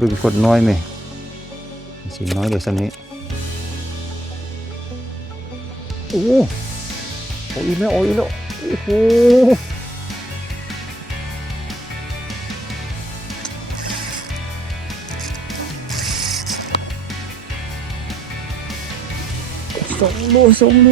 บึงกดน้อยไหมสิน้อยเดี๋ยวสักนี้โอ้โหโอ้ยแล้วโอ้ยแล้วโอ้โหสองโลสองโล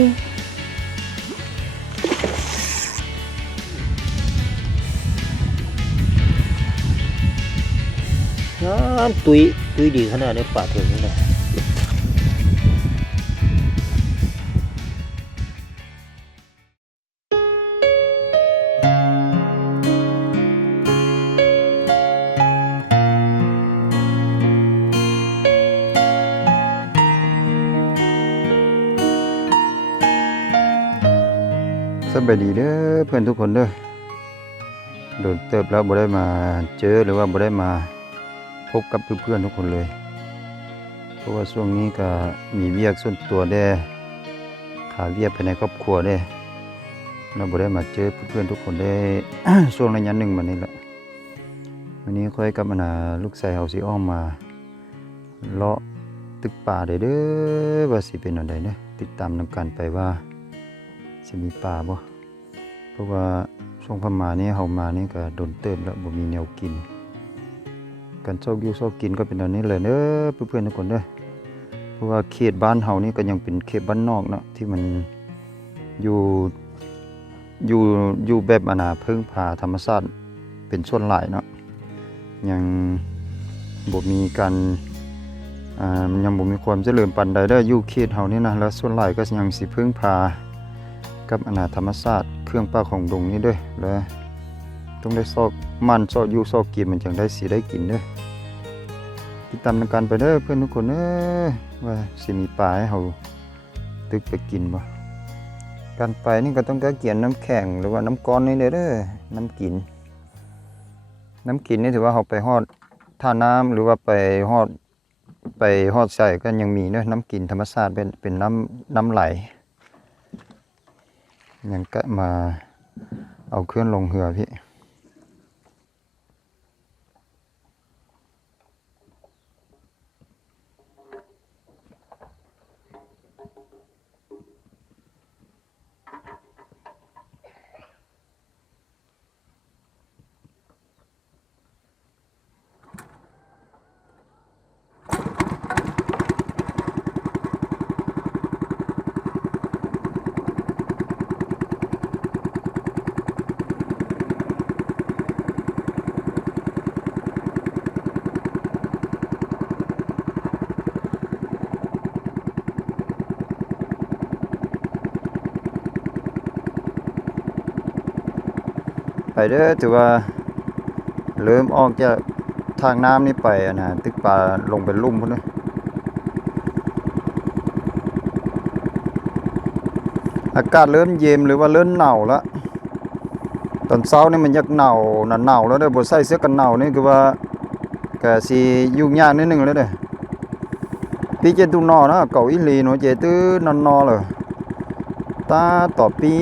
น้ำตุยตุยดีขนาดนี้ปากถึงนี่นะสบายดีเด้อเพื่อนทุกคนเด้อโดนเติบแล้วบ่ได้มาเจอหรือว่าบ่ได้มา บกับเพื่อนๆทุกคนเลย เพราะว่าช่วงนี้ก็มีเวียกส่วนตัวแด้ขาเวียกภายในครอบครัวแด้เราบ่ได้มาเจอเพื่อนๆทุกคนได้ช่วงระยะหนึ่งมานี้ละวันนี้ค่อยกับมานาลูกชายเฮาสิอ้อมมาเลาะตึกป่าได้เด้อว่าสิเป็นอันใดเด้อติดตามนำกันไปว่าจะมีป่าบ่เพราะว่าช่วงพม่านี้เฮามานี่ก็โดนเติมแล้วบ่มีแนวกิน การซอกอยู่ซอกกินก็เป็นแบบนี้เลยเด้อเพื่อนๆทุกคนเด้อเพราะว่าเขตบ้านเฮานี่ก็ยังเป็นเขตบ้านนอกเนาะที่มันอยู่อยู่อยู่แบบอนาพึ่งพาธรรมชาติเป็นส่วนหลายเนาะยังบ่มีการอ่ามันยังบ่มีความเจริญปานใดเด้อยู่เขตเฮานี่นะแล้วส่วนหลายก็ยังสิพึ่งพากับอนาธรรมศาตร์เครื่องป้าของดงนี้ด้วยแล้ว ต้องได้ซอกมันซอกอยู่ซอกกินมันจึงได้สีได้กินเด้อติดตามในการไปเด้อเพื่อนทุกคนเด้อว่าสิมีปลาให้เราตึกไปกินบ่การไปนี่ก็ต้องการเกียนน้ำแข็งหรือว่าน้ำก้อนนี่เด้เด้อน้ำกิน น้ำกินนี่ถือว่าเราไปฮอดท่าน้ำหรือว่าไปฮอดไปฮอดใส่ก็ยังมีเด้อน้ำกินธรรมชาติเป็นเป็นน้ำน้ำไหลยังก็มาเอาเครื่องลงเหือพี่ ไปเด้อถือว่าเริ่มออกจากทางน้ำนี่ไปนะตึกป่าลงเป็นลุ่มพุ่นเด้อากาศเริ่มเย็นหรือว่าเริ่มหนาวแล้วตอนเช้านี่มันยักหนาวหนาหนาวแล้วเด้อบใส่เสื้อกันหนาวนี่คือว่าก็สิยุ่งยากนิดนึงแล้วเด้อปีเจนตุนอนะเก่าอีหลีเนาะเจตื้อนอนนอเลยตาต่อปี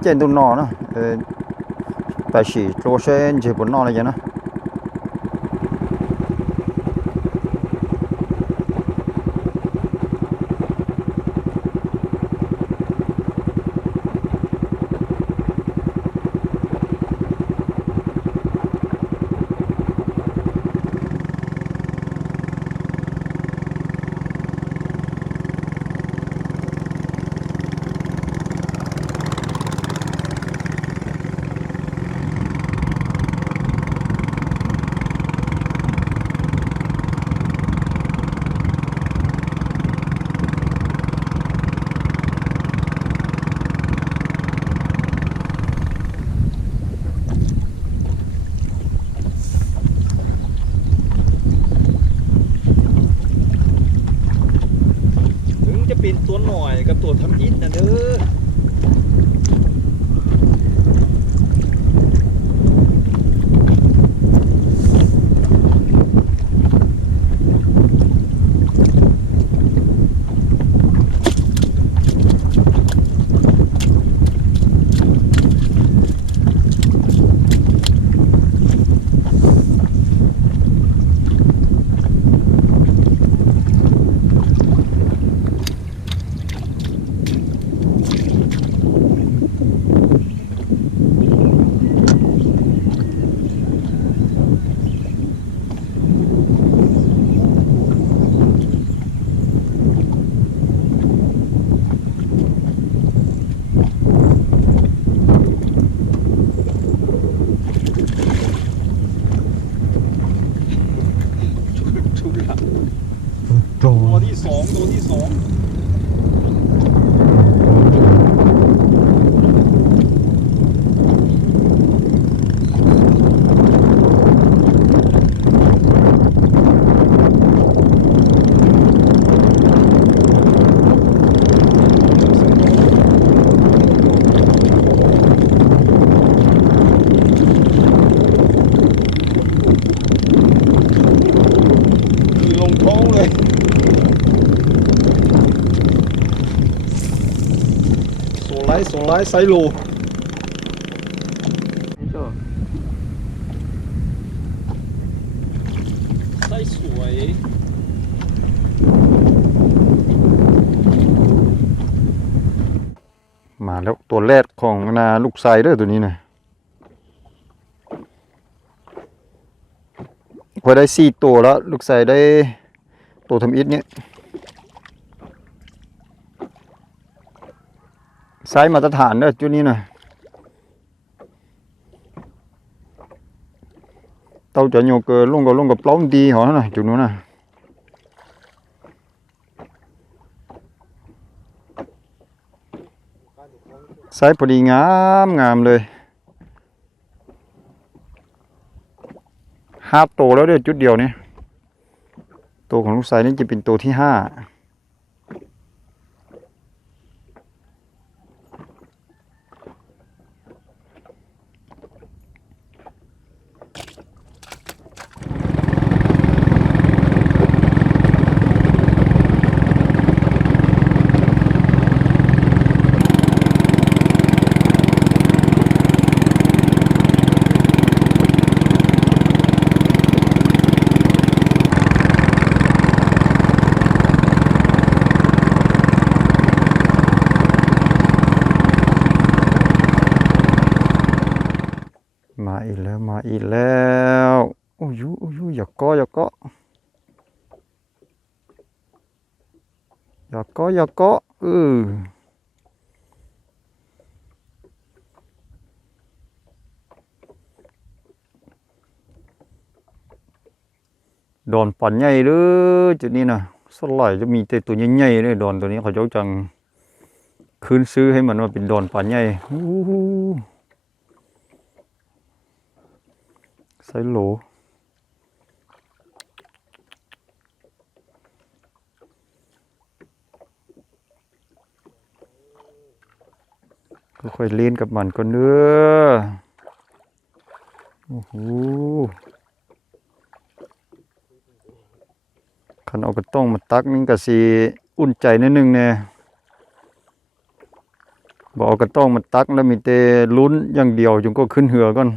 เจนตุนอนะเออ แต่ฉีโลเชนเงจะเป็นหน่อยกับตัวทำอิฐนะเด้อ ไลท์โซไลท์ไซโลไซสวย มาแล้วตัวแรกของนาลูกไซเด้อตัวนี้นะพอได้สี่ตัวแล้ว ลูกไซได้ตัวทำอิฐเนี่ย ไซส์มาตรฐานเด้อจุดนี้นะเต้าจะโยกเกอลงกับลงกับปล้อมดีหอนะจุดนู้นนะไซส์พอดีงามงามเลยห้าตัวแล้วเด้อจุดเดียวเนี่ยตัวของลูกไซนี่จะเป็นตัวที่ห้าอีกแล้ว มาอีกแล้วโอ้ยโอ้ยอย่าเก็อย่าเก็อย่าเก็อย่าเก็เออดอนปันใหญ่เด้อจุดนี้นะสลายจะมีแต่ตัวใหญ่ๆเลยดอนตัวนี้เขาเจ้าจังคืนซื้อให้มันมาเป็นดอนปันใหญ่อู้หู ไซโหลค่อยๆเล่นกับมันก็เนื้อโอ้โหคันเอากระต้องมาตักนี่ก็สิอุ่นใจนิดนึงแน่บอกกระต้องมาตักแล้วมีแต่ลุ้นอย่างเดียวจงก็ขึ้นเหือก่อน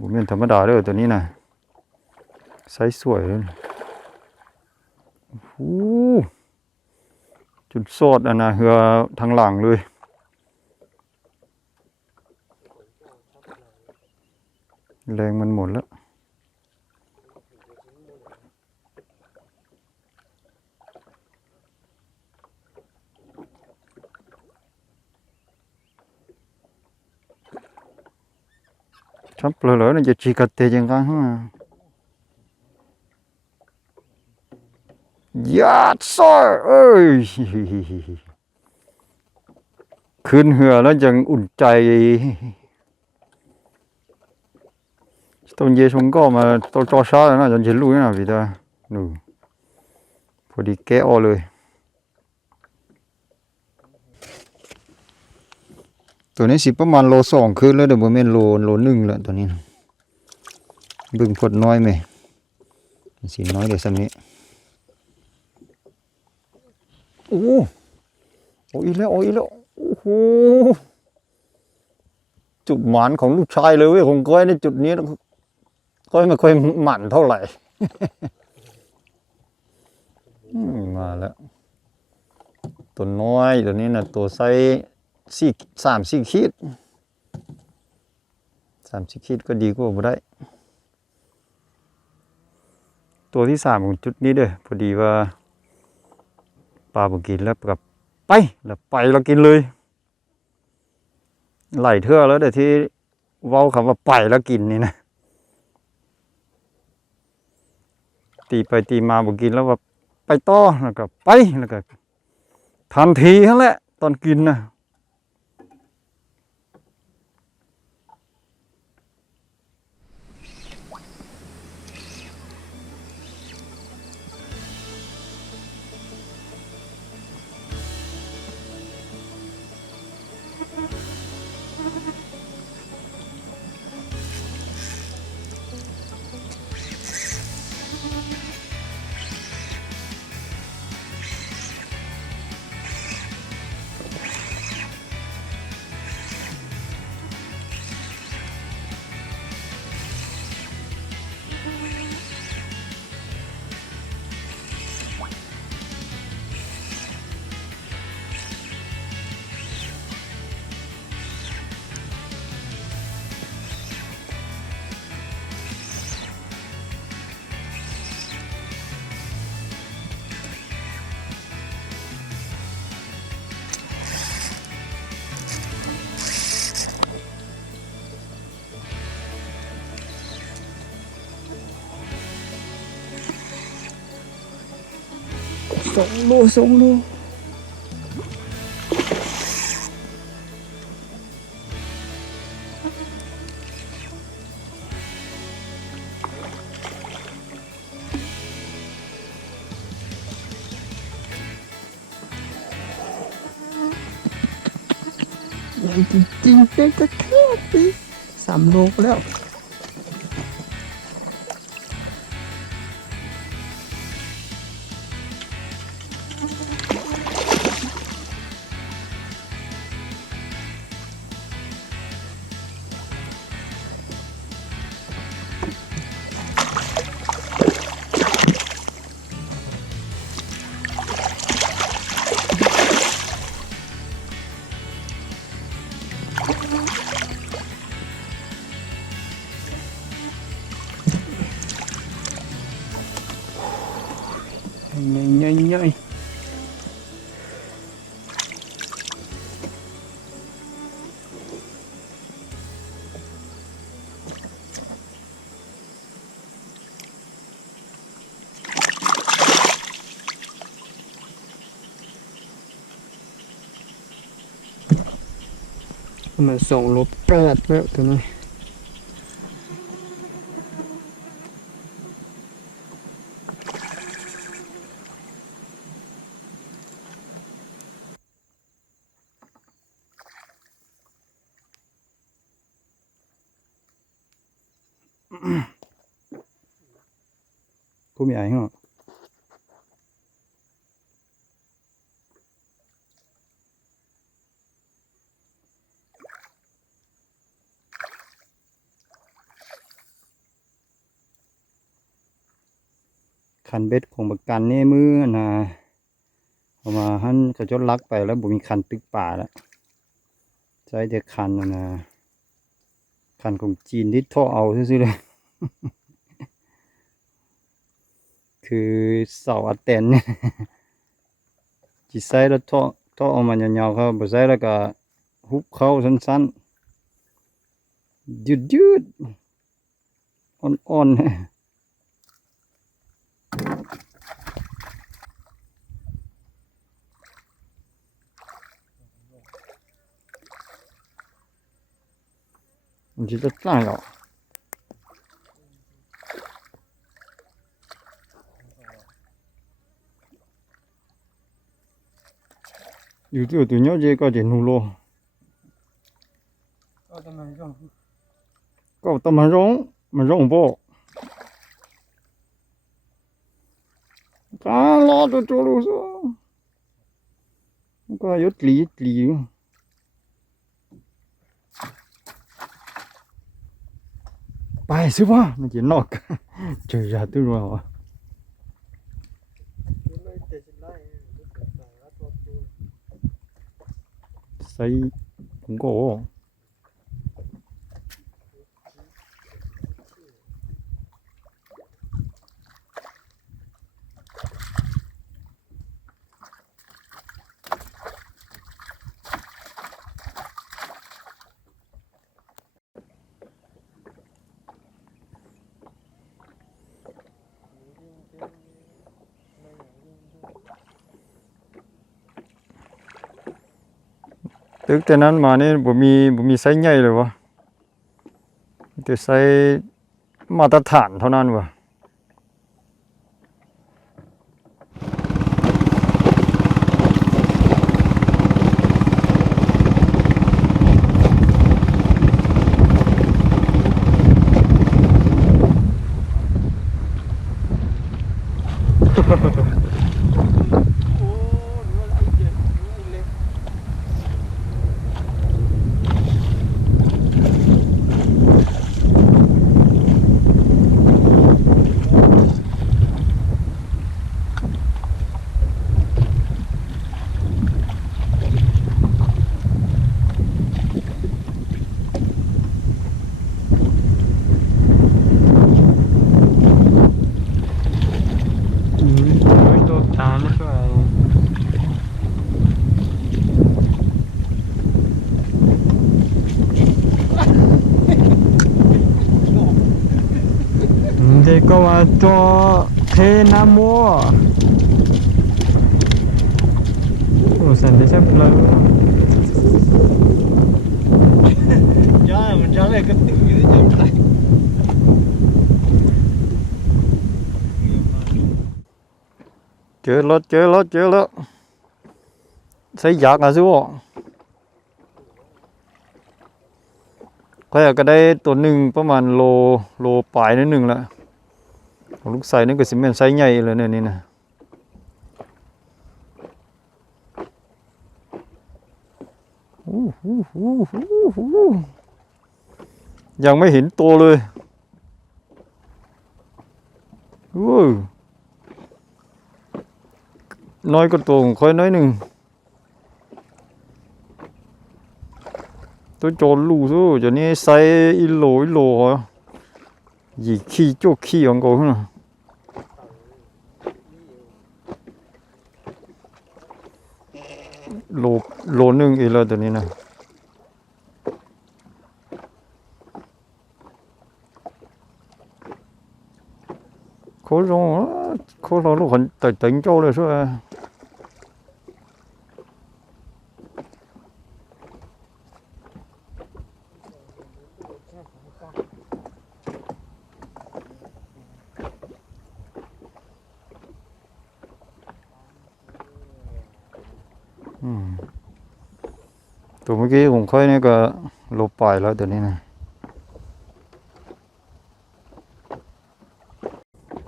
ผม เป็นธรรมดาเด้อตัวนี้นะไซส์สวยเลยโอ้จุดโซดอันนะเหือทางหลังเลย แรงมันหมดแล้ว lỡ lỡ này giờ chỉ cần tiền chẳng có hả? Yes sir เอ้ยขึ้นเหือแล้วยังอุ่นใจตอนเยชงก็มาตัวจอช้าแล้วนะจนเห็นลุยนะพี่ตาหนูพอดีแกะออเลย ตัวนี้สิประมาณโลสองขึ้นแล้วเดี๋ยวบ่แม่นโลโลหนึ่งแล้วตัวนี้บิ่งพดน้อยไหมสิน้อยเดี๋ยวซ้ำนี้โอ้โหอ้ยแล้วโอ้ยแล้วโอ้โหจุดหมานของลูกชายเลยเว้ยของก้อยในจุดนี้ก้อยไม่ค่อยหมั่นเท่าไหร่มมาแล้ว ตัวน้อยตัวนี้นะตัวไซส์ สี่สามสี่ขีดสามสี่ขีดก็ดีกว่าบ่ได้ ตัวที่สามของจุดนี้เด้อพอดีว่าปลาบ่กินแล้วกับไปแล้วไปแล้วกินเลย ไหลเทื่อแล้วเดี๋ยวที่เว้าคำว่าไปแล้วกินนี่นะตีไปตีมาบ่กินแล้วว่าไปต่อแล้วก็ไปแล้วก็ทันทีนั่นแหละตอนกินน่ะ สองโลสองโลใหญ่จริงๆเป็นกระเทกไปสามโลแล้ว ใหญ่ใหญ่ใหญ่มั ผู้มีไอ้เหรอคันเบ็ดของประกันนี่มือนะเอามาหันกระจดลักไปแล้วบ่มีคันตึกป่าแล้วใช้แต่คันนะคันของจีนที่ท่อเอาซื่อเลย คือเสาอัดเต็นเนี่ยจิใส่แล้วท่อท่อออกมายาวๆครับบ่ใส่แล้วก็หุบเข้าสั้นๆ ยืดๆ อ่อนๆมันจะตั้งหร ออยู่ตัวตัวเนี้ยเจก็จะนูโลก็จะมันร่องก็ต้องมาร้องมาร้องบ่กาลอตัวตัวลูกซะก็ยุดหลีหลีไปสิวะมันจะนอกเจอยาตัวเราอะ เลยแต่จะไล่ใส่แล้วตัวตัว ใส่ผม ตึกแต่นั้นมานี่บ่มีบ่มีไซส์ใหญ่เลยวะแต่ไซส์มาตรฐานเท่านั้นวะ ไม่ตัวตามไม่ช่วย Det går att ta träna må. Och sen det köplar. Ja, men jag lägger till det jämnt där. เจอแล้วเจอแล้วเจอแล้วไซส์ยักษ์อะสิวะก็อยากก็ได้ตัวหนึ่งประมาณโลโลปลายนิดหนึ่งละของ ลูกไส้นี่ก็สิเป็นไซส์ใหญ่เลยเนี่ยนี่นะยังไม่เห็นตัวเลยน้อยก็ตัวของค่อยน้อยหนึ่ง ตัวโจรลูสู้จะนี่ใส่อีโลอีโลเหรอหยีขี้โจกขี้ของกูนะ โลโลหนึ่งอีกแล้วตัวนี้นะโคตรร้อนโคตรร้อนลูกคนแต่ tỉnh chỗ rồi sao à? Ừ. tụi mấy cái cũng khơi này cả lột bài lại từ này này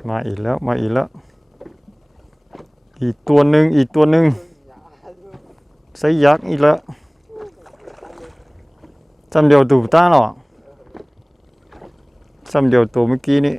มาอีกแล้วมาอีกแล้ว อีกตัวหนึ่งอีกตัวหนึ่งไซส์ยักษ์อีกแล้วจำเดียวตูต้าหรอจำเดียวตัวเมื่อกี้นี้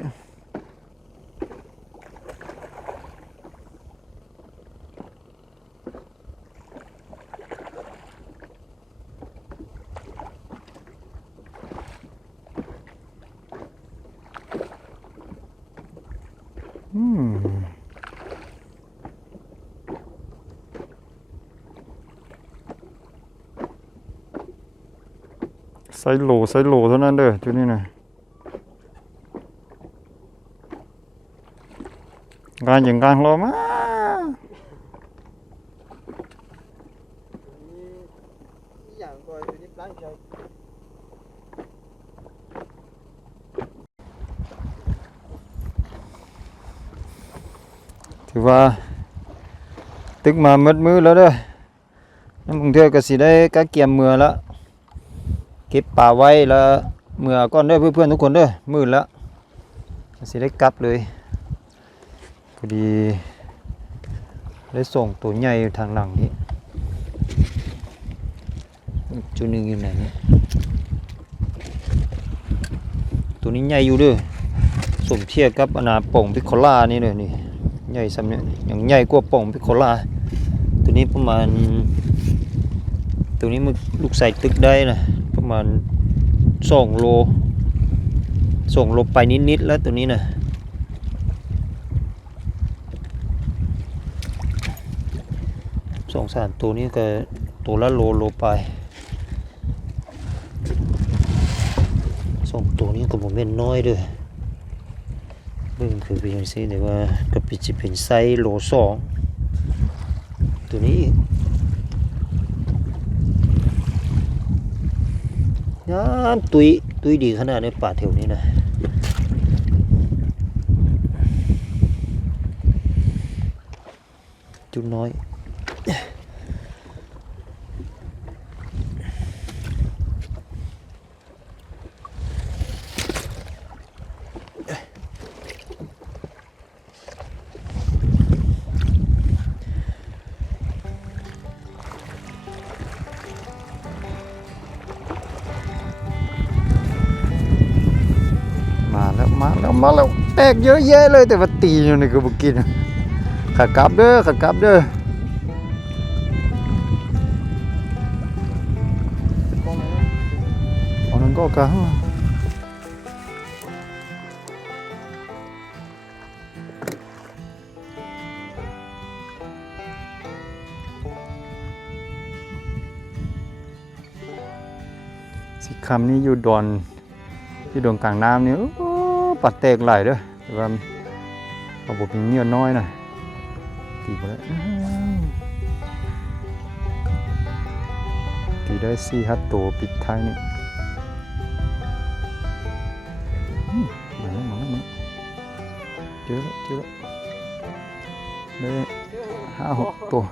ส์โหลไซส์โหลเท่านั้นเด้อจุดนี้นะงานอย่างการรอมา Dạng coi cái đít lái chơi. ถือว่าตึกมามืดมือแล้วเด้อน้ำมึงเทื่อก็สิได้กะเกียมมือแล้ว เก็บป่าไว้แล้วเมื่อก่อนด้อเพื่อนๆทุกคนด้อมืดแล้วสิได้กลับเลยพอดีได้ส่งตัวใหญ่ทางหลังนี้จุดหนึ่งอยู่ไหนเนี่ยตัวนี้ใหญ่อยู่ด้อสมเทียบกับอนาป่งพิคโคล่านี่เลยนี่ใหญ่ซ้ำเนี่ยอย่างใหญ่กว่าป่งพิคโคล่าตัวนี้ประมาณ ตัวนี้มันลูกใส่ตึกได้นะประ มาณสองโลสองโลไปนิด ๆ แล้วตัวนี้นะสองสามตัวนี้ก็ตัวละโลโลไปสองตัวนี้ก็ผมเป็นน้อยด้วยเบิ่งคือเป็นจังซี่แต่ว่าก็ปิดสิเป็นไซโลสองตัวนี้อีก งามตุยตุยดีขนาดในป่าแถวนี้นะจุดน้อย กเยอะแยะเลยแต่ว่าตีอยู่ในกระบุกินขัดกลับเด้อขัดกลับเด้อเอานั้นก็กลางสิคำนี้อยู่ดอนที่ดวงกลางน้ำนี่ปัดแตกไหลเด้อ แต่ว่าเอาบมีเนื้อน้อยหน่อยตีไปแล้วตีได้สี่ห้าตัวปิดท้ายนี่มาแล้วมาแล้วมาแล้วเจอแล้วเจอแล้วได้ห้าหกตัว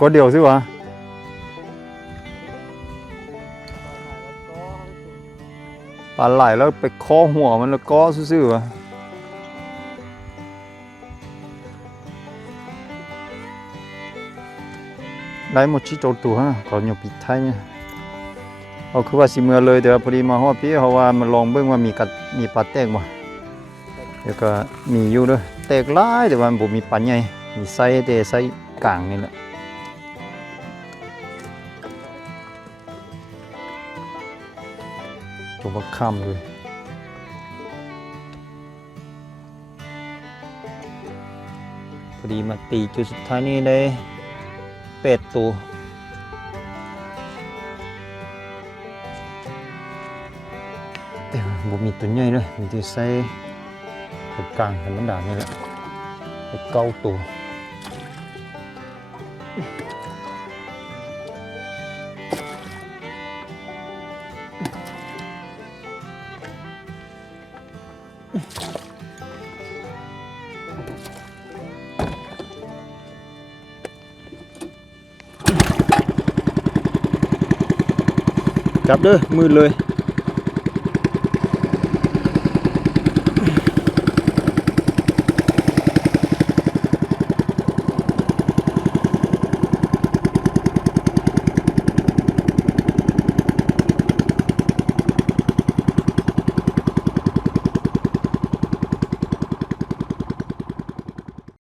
ก็เดียวสิวะ ปลาไหลแล้วไปเคอหัวมันแล้วก็ซื่อๆวะได้หมดชิโจตัวฮะก่อนอยู่ปิดท้ายเนี่ยเอาคือว่าสิเมื่อเลยแต่ว่าพอดีมาฮอดพี่เพราว่ามันลองเบิ่งว่ามีกัดมีปลาแตกบ่เดี๋ยวก็มีอยู่เด้อแตกหลายแต่ว่ามันบ่มีปลาใหญ่มีไซส์แต่ไซส์กลางนี่แหละ ค่ำเลยพอดีมาตีจุดสุดท้ายนี่ได้เป็ดตัวแต่บ่มีตัวใหญ่เลยมีแต่ใส่ตัวกลางธรรมดานี่แหละไปเก้าตัว จับเด้อมือเลย